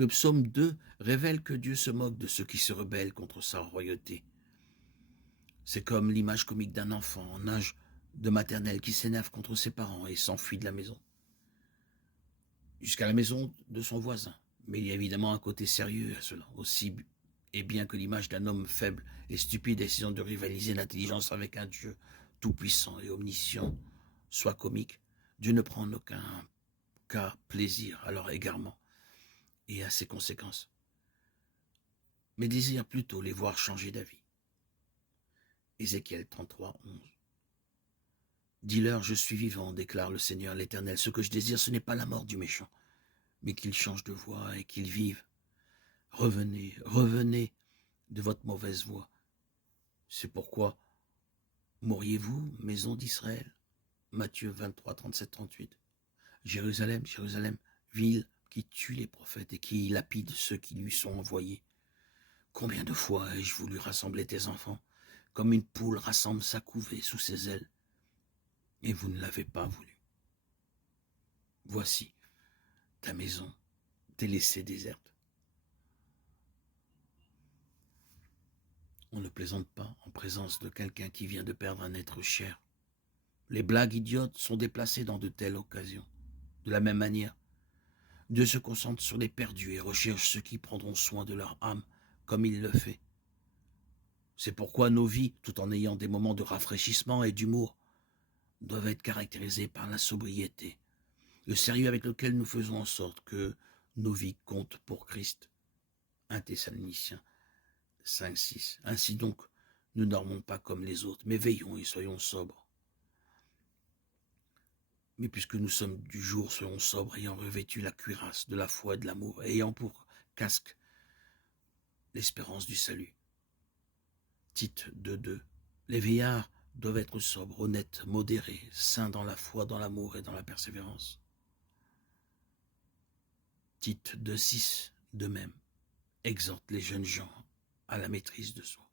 Le psaume 2 révèle que Dieu se moque de ceux qui se rebellent contre sa royauté. C'est comme l'image comique d'un enfant en âge de maternelle qui s'énerve contre ses parents et s'enfuit de la maison, jusqu'à la maison de son voisin. Mais il y a évidemment un côté sérieux à cela, aussi et bien que l'image d'un homme faible et stupide essayant de rivaliser l'intelligence avec un Dieu tout-puissant et omniscient soit comique, Dieu ne prend en aucun cas plaisir à leur égarement et à ses conséquences, mais désire plutôt les voir changer d'avis. Ézéchiel 33, 11. Dis-leur, je suis vivant, déclare le Seigneur l'Éternel. Ce que je désire, ce n'est pas la mort du méchant, mais qu'il change de voie et qu'il vive. Revenez, revenez de votre mauvaise voie. C'est pourquoi mourriez-vous, maison d'Israël? Matthieu 23, 37, 38. Jérusalem, Jérusalem, ville qui tue les prophètes et qui lapide ceux qui lui sont envoyés. Combien de fois ai-je voulu rassembler tes enfants, comme une poule rassemble sa couvée sous ses ailes, et vous ne l'avez pas voulu. Voici, ta maison t'est laissée déserte. On ne plaisante pas en présence de quelqu'un qui vient de perdre un être cher. Les blagues idiotes sont déplacées dans de telles occasions. De la même manière, Dieu se concentre sur les perdus et recherche ceux qui prendront soin de leur âme comme il le fait. C'est pourquoi nos vies, tout en ayant des moments de rafraîchissement et d'humour, doivent être caractérisées par la sobriété, le sérieux avec lequel nous faisons en sorte que nos vies comptent pour Christ. 1 Thessaloniciens 5, 6. Ainsi donc, nous ne dormons pas comme les autres, mais veillons et soyons sobres. Mais puisque nous sommes du jour, soyons sobres, ayant revêtu la cuirasse de la foi et de l'amour, ayant pour casque l'espérance du salut. Tite 2.2. Les vieillards doivent être sobres, honnêtes, modérés, saints dans la foi, dans l'amour et dans la persévérance. Tite 2.6, de même, exhorte les jeunes gens à la maîtrise de soi.